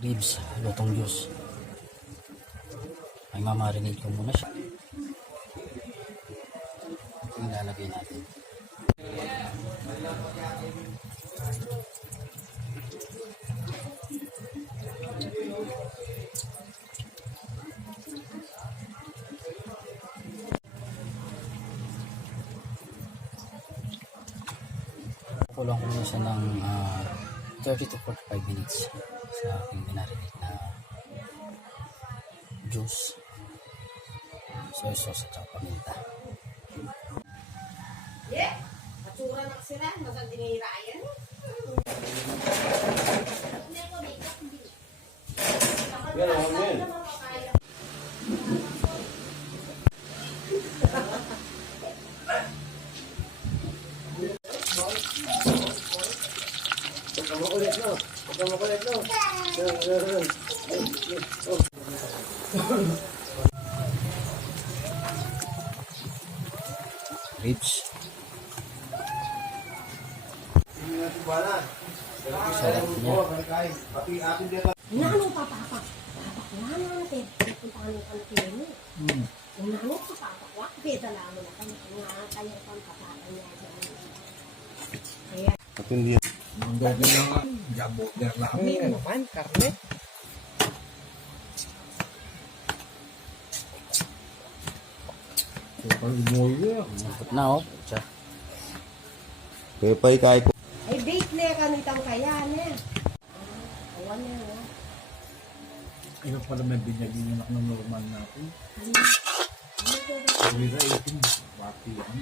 Ribs, lutong juice. Ay mamarinate ko muna siya. Ito yung ilalagay natin. Kulang ko muna siya ng 30 to 45 minutes sa aking minarinate na juice, soy sauce at paminta. Yeah, patsura na kasi na, masang dinirayan. Ribs. Sarap niya. Nanong papapak. Papak na natin. Puntahan ng kanapin mo. Nanong papapak. Pesa lang mo na kami. Nga kaya pang papakan niya. Kaya. Hindi. Ang gagawin na nga, jaboder lang. Ano naman, karne? Kapag mo yun. Malapot na oh. Tiya. Pepay kay ko. Ay, bake na ka nitang kaya niya. Awan niya, no? Iba pala may binagin yung ng normal natin. Ano to? Uwi na itin. Bati yan.